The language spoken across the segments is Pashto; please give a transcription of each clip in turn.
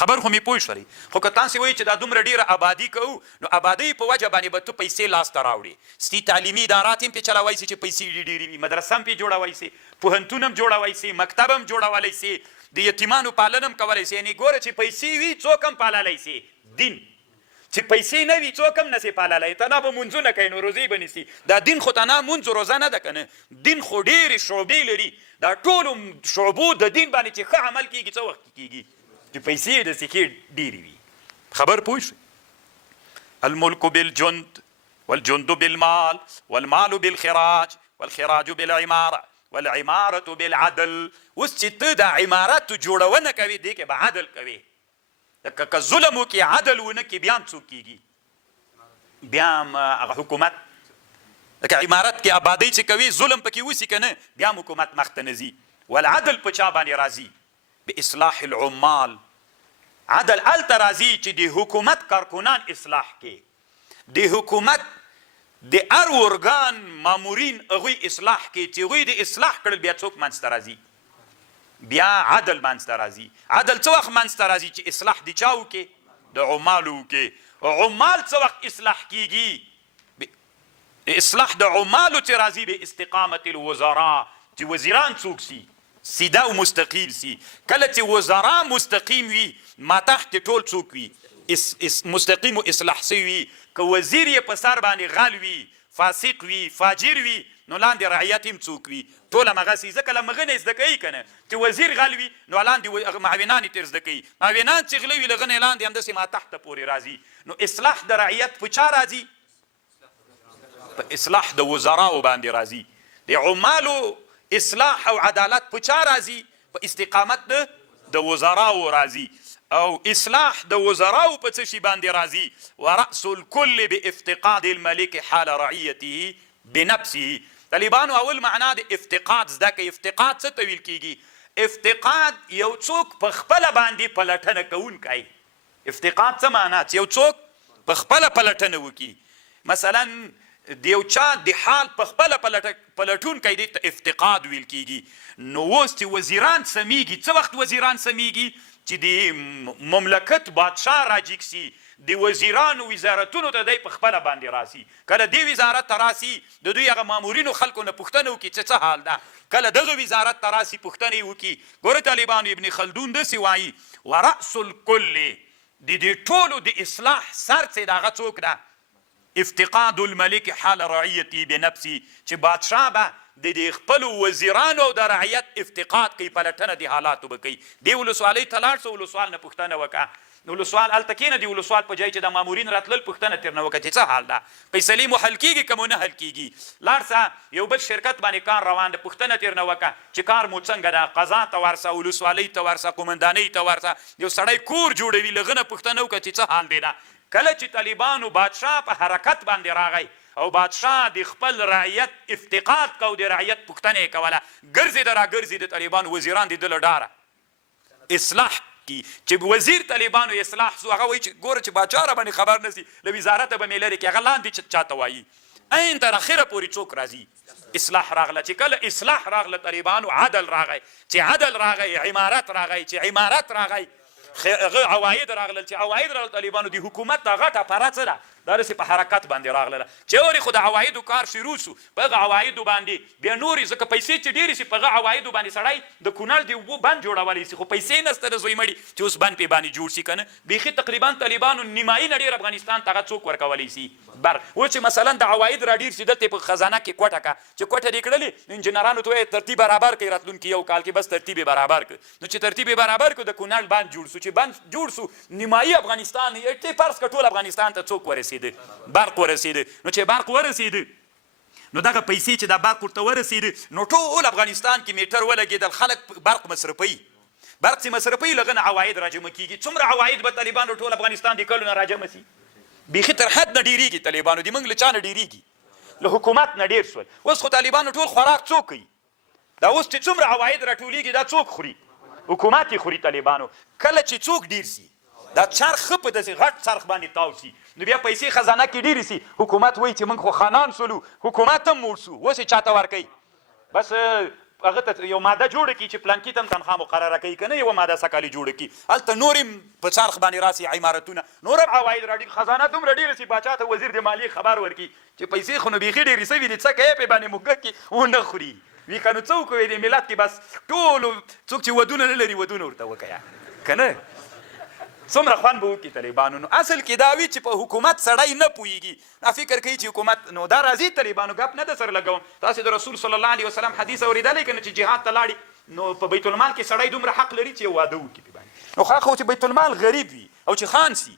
خبر خو مې پوه شولئ خو که تاسې وایي چې دا دومره ډېره آبادي کوو نو آبادۍ په وجه باندې به ته پیسې لاسته راوړې ستی تعلیمي ادارات هم پرې چلوی سي چې پیسې ډېرې وي مدرسه هم پرې جوړوی سي پوهنتون هم جوړوی سي مکتب هم جوړولی سي د یتیمانو پالنه هم کولی سي یعنې ګوره چې پیسې وي څوک هم پاللی سي دین چې پیسې نه وي څوک هم نسي پاللی ته نه به مونځونه کوي نو روزې به نیسي دا دین خو ته نه مونځ روزه نه ده که نه دین خو ډېرې شعبې لري دا ټولو شعبو د دین باندې چې ښه عمل کېږي څه وخت کېږي چې پیسې د سکې ډېرې وي خبر پوه شوي الملک بالجند والجند بالمال والمال بالخراج والخراج بالعمارة والعمارة بالعدل اوس چې ته دا عمارت جوړونه کوي دې کې به عدل کوي لکه که ظلم وکړي عدل ونه کړي بیا هم څوک کېږي بیا هم هغه حکومت لکه عمارت کې آبادۍ چې کوي ظلم پکې وسي که نه بیا هم حکومت مخته نه ځي والعدل په چا باندې راځي باصلاح العمال عدل هلته راځي چې د حکومت کارکنان اصلاح کې د حکومت د هر ارګان مامورین هغوی اصلاح کې چې هغوی د اصلاح کړل بیا څوک منځته راځي بیا عدل منځته راځي عدل څه وخت منځته راځي چې اصلاح د چا وکړي د عمالو وکړي عمال څه وخت اصلاح کېږي اصلاح د عمالو چې راځي به استقامت الوزراء چې وزیران څوک سي سیده او مستقیم سي کله چې وزرا مستقیم وي ما تحت ټول څوک وي مستقیم و اصلاح سوي وي که وزیر یې په سر باندې غل وي فاسق وي فاجر وي نو لاندې رعیت هم څوک وي ټول همغسې ځکه له مغه نه زده کوي که نه چې وزیر غل وي نو لاندې معاونان یې ترې زده کوي معاونان چې غله وي له هغه نه لاندې همداسې ما تحته پورې راځي نو اصلاح د رعیت په چا راځي په اصلاح د وزراو باندې راځي د عمالو اصلاح او عدالت په چا راځي په استقامت د وزراو راځي او اصلاح د وزراو په څه شي باندې راځي ورأس الكل بافتقاد الملك حال رعیته بنفسه طالبانو اول معنا د افتقاد زده کوي افتقاد څه ته ویل کېږي افتقاد یو څوک په خپله باندې پلټنه کوونکی افتقاد څه معنا چې یو څوک په خپله پلټنه وکړي مثلا د یو چا د حال په خپله پلټونکی دی ته افتقاد ویل کېږي نو اوس چې وزیران سمیږي څه وخت وزیران سمیږي چې د مملکت بادشاه راجیګ سي د وزیرانو وزارتونو ته دی په خپله باندې راسي کله دې وزارت ته راسي د دوی هغه مامورینو خلکو نه پوښتنه وکړي چې څه حال ده کله دغه وزارت ته راسي پوښتنې وکړي ګوره طالبانو ابن خلدون داسې وایي ورأس الکل د دې ټولو د اصلاح سر چې د هغه څوک ده افتقاد الملک حال رعیتی بنفسی چې بادشاه به د خپلو وزیرانو د رعیت افتقاد کوي پلټنه د حالاتو به کوي دې ولسوالۍ ته لاړ شه ولسوال نه پوښتنه وکړه نو ولسوال هلته کښېنه د ولسوال په ځای چې د مامورین راتلل پوښتنه ترېنه وکړه چې څه حال ده فیصلې مو حل کېږي که مو نه حل کېږي لاړ شه یو بل شرکت باندې کار روان ده پوښتنه ترېنه وکړه چې کار مو څنګه ده قضا ته ورسه ولسوالۍ ته ورسه قومندانۍ ته ورسه یو سړی کور جوړوي له هغه نه پوښتنه وکړه چې څه حال دی ده کله چې طالبانو بادشاه په حرکت باندې راغی او بادشاه د خپل رعیت افتقاد کو د رعیت پوښتنه یې کوله ګرځېده راګرځېده طالبانو وزیران د ده له ډاره اصلاح کی چې وزیر طالبانو اصلاح سو هغه وایي چې ګوره چې بادشاه را باندې خبر نسی له وزارته به مې لرې کړي هغه لاندې چاته وایي عین تر اخره پورې څوک راځي اصلاح راغله چې کله اصلاح راغله طالبانو عدل راغی چې عدل راغی عمارت راغی چې عمارت راغی هغه عواید راغلل چې عواید راغلل طالبانو د حکومت د غټه پره څه ده دا داسې په حرکت باندې راغله چې ورې خو د عوایدو کار شروع سو په هغه عوایدو باندې بیا نورې ځکه پیسې چې ډېرې سي په هغه عوایدو باندې سړی د کونړ د اوبو بند جوړولی سي خو پیسې نسته د زوی مړي چې اوس بند پې باندې جوړ سي که نه بیخي تقریبا طالبانو نیمایي نه ډېر افغانستان ته هغه څوک ورکولی سي بر اوس چې مثلا د عواید را ډېر سي دلته په خزانه کې کوټه که چې کوټه دې کړلې انجینرانو ته وایي ترتیب برابر کوي راتلونکي یو کال کې بس ترتیب یې برابر کړ نو چې ترتیب یې برابر کړو د کونړ بند جوړ سو چې بند جوړ سو نیمایي افغانستان یې فرض کړه ټول افغانستان ته څوک ورسېده برق ورسېده نو چې برق ورسېده نو دغه پیسې چې دا برق ورته ورسېده نو ټول افغانستان کې میټر ولګېدل خلک برق مصرفوي برق چې مصرفوي له هغه نه عواید راجمع کېږي څومره عواید به طالبانو ټول افغانستان د کلو نه راجمع سي بیخي تر حد نه ډېرېږي طالبانو د موږ له چا نه ډېرېږي له حکومت نه ډېر شول اوس خو طالبانو ټول خوراک څوک کوي دا اوس چې څومره عواید راټولېږي دا څوک خوري حکومت یې خوري طالبانو کله چې څوک ډېر سي دا چرخ ښه په داسې غټ څرخ باندې تاو سي نو بیا پیسې خزانه کې ډېرې سي حکومت وایي چې موږ خو خانان سولو حکومت هم موړ سو اوس یې چاته ورکوي بس هغه ته یو ماده جوړه کړي چې پلانکي ته هم تنخوا مقرره کوي که نه یوه ماده سکالي جوړه کړي هلته نور هم په څرخ باندې راسي عمارتونه نور هم عواید راډي خزانه دومره ډېره سي باچا ته وزیر د مالیې خبر ورکړي چې پیسې خو نو بیخي ډېرې سوي دي څه کوې پې باندې موږک کړي ونه خوري وي که نو څه وکوې د ملت کې بس ټولو څوک چې ودونه نه لري ودونه ورته وکیه که نه څومره خوند به وکړي طالبانو نو اصل کې دا وي چې په حکومت سړی نه پوهېږي دا فکر کوي چې حکومت نو دا راځي طالبانو ګپ نه در سره لګوم تاسې د رسول صلی الله علیه وسلم حدیث اورېدلی که نه چې جهاد ته لاړي نو په بیت المال کې سړی دومره حق لري چې یو واده وکړي پې باندې نو خو چې بیت المال غریب وي او چې خان سي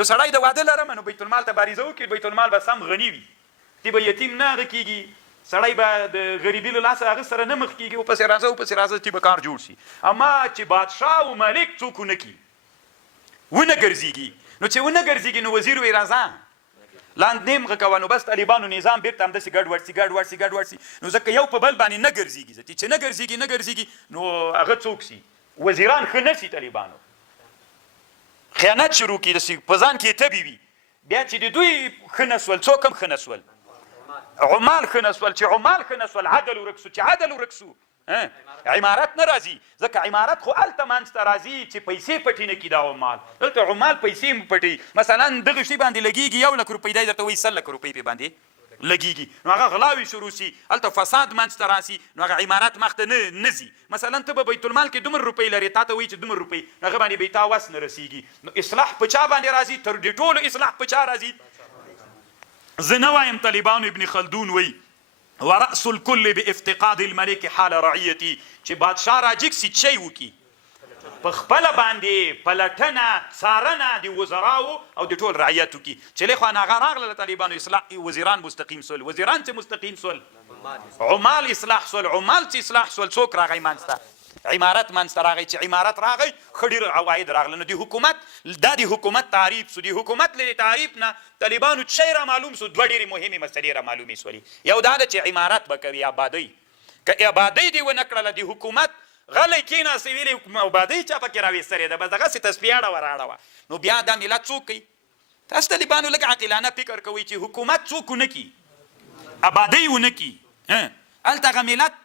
یو سړی د واده لرم نو بیت المال ته باریزه وکړي بیت المال به سم غني وي تی به یتیم نه هغه کېږي سړی به د غریبي له لاسه هغه سره نه مخ کېږي ورپسې راځه ورپسې راځه تی به کار جوړ شي اما چې بادشاه او ملک څوک ونه کړي ونه ګرځېږي نو چې ونه ګرځېږي نو وزیر وی راځه لاندې نیمغه کوه نو بس طالبانو نظام بیرته همداسې ګډوډ سي ګډوډ سي ګډوډ سي نو ځکه یو په بل باندې نه ګرځېږي چې نه ګرځېږي نه ګرځېږي نو هغه څوک سي وزیران ښه نه سي طالبانو خیانت شروع کړي داسې په ځان کې تبې وي بیا چې د دوی ښه نه سول څوک هم ښه نه سول عمال ښه نه سول چې عمال ښه نه سول عدل ورک سو چې عدل ورک سو عمارت نه راځي ځکه عمارت خو هلته منځته راځي چې پیسې پټې نه کړي دا عمال دلته عمال پیسې هم پټوي مثلا دغه شي باندې لګېږي 1 لک روپۍ دی درته وایي 100 لک روپۍ پې باندې لګېږي نو هغه غلاوې شروع سي هلته فساد منځته راسي نو هغه عمارت مخته نه ځي مثلا ته به بیت المال کې دومره روپۍ لرې تا ته وایي چې دومره روپۍ نو هغه باندې به تا وس نه رسېږي نو اصلاح په چا باندې راځي تر دې ټولو اصلاح په چا راځي زه نه وایم طالبانو ابن خلدون وایي ورأس الكل بافتقاد الملك حال رعیتی چې بادشاه راجګ سي چی وکړي په خپله باندې پلټنه څارنه د وزراو او د ټول رعیتو کې چې لخوا هغه راغله طالبانو اصلاح وزیران مستقیم سول وزیران چې مستقیم سول عمال اصلاح سول عمال چې اصلاح سول څوک راغی منځته عمارت منځته راغی چې عمارت راغی ښه ډېر عواید راغله نو د حکومت دا د حکومت تعریف سو د حکومت له تعریف نه طالبانو څه شی را معلوم سو دوه ډېرې مهمې مسلې را معلومې سولې یو دا ده چې عمارت به کوي آبادۍ که آبادۍ دې ونه کړله د حکومت غلی کېناستې ویلې آبادۍ چا پکې راویستلې ده بس دغسې تسبیح اړه وراړه وه نو بیا دا ملت څوک کوي تاسو طالبانو لږ عاقلانه فکر کوئ چې حکومت څوک ونه کړي آبادۍ ونه کړي هلته هغه ملت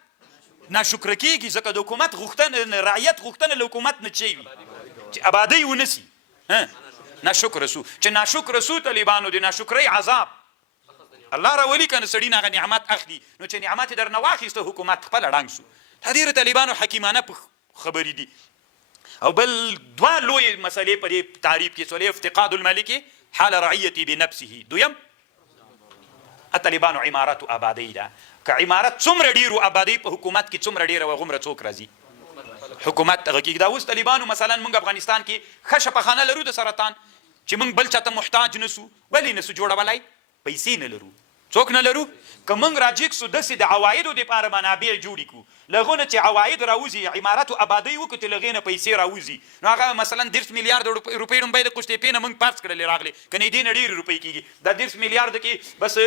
ناشکره کېږي ځکه د حکومت غوښتنه رعیت غوښتنه له حکومت نه چی وي چې آبادۍ ونه سي ناشکره سو چې ناشکره سو طالبانو د ناشکرۍ عذاب الله راولي که نه سړي نه هغه نعمت اخلي نو چې نعمت یې درنه واخیسته حکومت خپله ړنګ سو دا ډېرو طالبانو حکیمانه خبرې دي او بل دوه لویې مسلې په دې تعریف کې سولې افتقاد الملک حال رعیتي بنفسه دویم طالبانو عمارت و آبادۍ ده که عمارت څومره ډېر و آبادۍ په حکومت کې څومره ډېره وه غومره څوک راځي حکومت دغه کېږي دا اوس طالبانو مثلا موږ افغانستان کې ښه شفاخانه لرو د سرطان چې موږ بل چاته محتاج نه سو ولې نه سو جوړولی پیسې نه لرو څوک نه لرو که موږ راجګ سو داسې د عوایدو دپاره منابع جوړې کړو له هغو نه چې عواید راوځي عمارت و آبادۍ وکړو چې له هغې نه پیسې راوځي نو هغه مثلا 10 میلیارد روپۍ ډومبی د قشتېپې نه موږ فرض کړلې راغلې که نه دې نه ډېرې روپۍ کېږي دا 10 میلیارد کې بس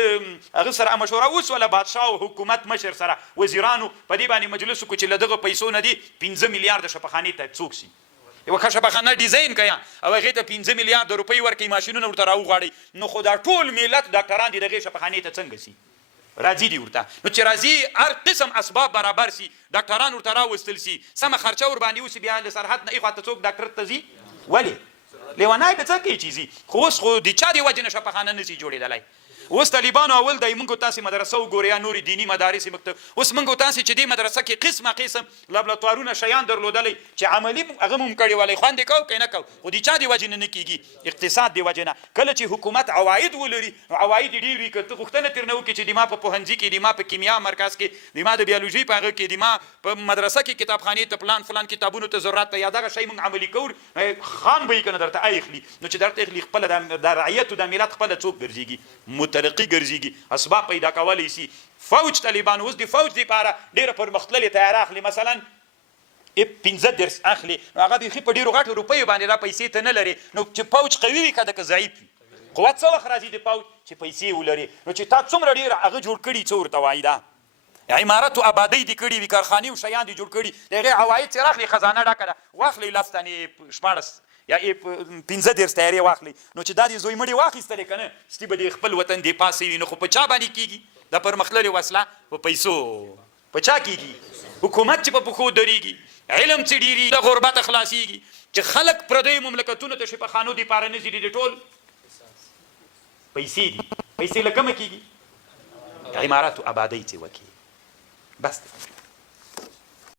هغه سره مشوره وسوله بادشاه او حکومت مشر سره وزیرانو په دې باندې مجلس وکړو چې له دغه پیسو نه دي 15 میلیارد شفاخانې ته څوک سي یوه ښه شفاخانه ډیزاین کړه او هغې ته 15 میلیارد روپۍ ورکوي ماشینونه ورته راوغواړئ نو خو دا ټول ملت ډاکټران دي دغې شفاخانې ته څنګه سي راځي دي ورته نو چې راځي هر قسم اسباب برابر سي ډاکټران ورته راوستل سي سمه خرچه ورباندې وسي بیا له سرحد نه ایخوا ته څوک ډاکټر ته ځي ولې لیونی به څه کوي چې ځي خو اوس خو د چا د وجې نه شفاخانه نه سي جوړېدلی اوس طالبانو اول دی موږ تاسې مدرسه وګورئ یا نورې دیني مدارس مکتب اوس موږ تاسې چې دې مدرسه کې قسمه قسم لابراتوارونه شیان درلودلی چې عملي هغه مو کړی ولی خوند یې کوو که نه کوو خو د چا د وجې نه کېږي اقتصاد د وجې نه کله چې حکومت عواید ولري نو عواید یې ډېر وي که ته غوښتنه ترېنه وکړي چې د ما په پوهنځي کې د ما په کیمیا مرکز کې د ما د بیولوژي په هغه کې د ما په مدرسه کې کتابخانې ته فلان کتابونو ته ضرورت ته یا دغه شی موږ عملي کوو خان به یې که نه درته اخلي نو چې درته اخلي خپله د رعیت و د ملت خپله څوک ګرځېږي مترقي ګرځېږي اسباب پیدا کولی سي فوج طالبان اوس د فوج دپاره ډېره پرمختللې تیاره اخلي مثلا 15 درس اخلي نو هغه بیخي په ډېرو غټو روپیو باندې دا پیسې ته نه لري نو چې فوج قوي وي که دکه ضعیف وي قوت څه وخت راځي د فوج چې پیسې ولري نو چې تا څومره ډېر هغه جوړ کړي څه ورته وایي دا عمارت و آبادۍ دې کړي وي کارخانې و شیان دې جوړ کړي د هغې عواید چې راخلي خزانه ډکه ده واخلئ 10 تنې 14 یا 15 درس تیارې واخلي نو چې دا د زوی مړې واخیستلې که نه ستی به د خپل وطن دفاع سوي نو خو په چا باندې کېږي دا پرمختللې وسله په پیسو په چا کېږي حکومت چې په پښو درېږي، علم چې ډېري د غربت خلاصېږي، چې خلک پردیو مملکتونو ته شفاخانو دپاره نه ځي، د ټول پیسې دي. پیسې له کومه کېږي؟ عماراتو آبادۍ چې وکړي. بس